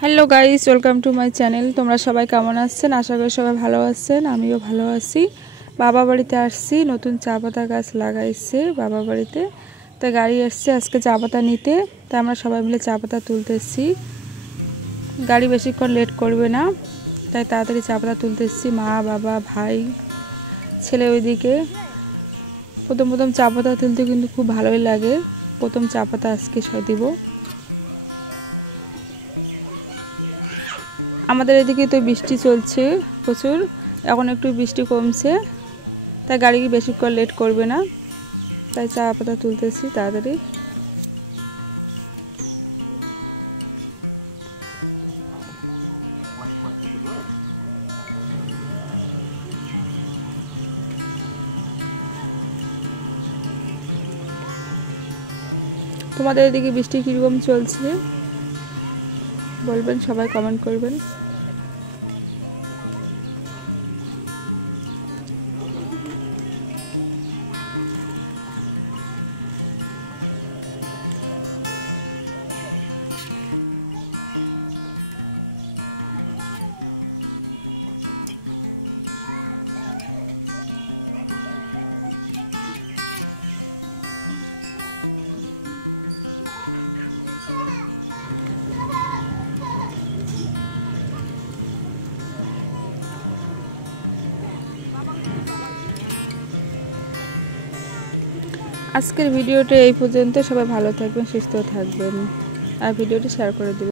Hello guys, welcome to my channel. তোমরা সবাই কেমন আছেন? আশা করি সবাই ভালো আছেন। আমিও ভালো আছি। বাবা বাড়িতে আসছি, নতুন চা পাতা গাছ লাগাইছে বাবা বাড়িতে। তাই গাড়ি আসছে আজকে চা পাতা নিতে। তাই আমরা সবাই মিলে চা পাতা তুলতেছি। গাড়ি বেশিক্ষণ লেট করবে না, তাই তাড়াতাড়ি চা পাতা তুলতেছি। মা, বাবা, ভাই, ছেলে ওইদিকে। প্রথম চা পাতা তুলতে কিন্তু খুব ভালোই লাগে। প্রথম চা পাতা আজকে দিব। আমাদের এদিকে তো বৃষ্টি চলছে প্রচুর, এখন একটু বৃষ্টি কমছে, তাই গাড়ি বেশিক্ষণ লেট করবে না, তাই চা পাতা তুলতেছি তাড়াতাড়ি। তোমাদের এদিকে বৃষ্টি কীরকম চলছে বলবেন, সবাই কমেন্ট করবেন। আজকের ভিডিওটা এই পর্যন্ত। সবাই ভালো থাকবেন, সুস্থ থাকবেন, আর ভিডিওটি শেয়ার করে দেবেন।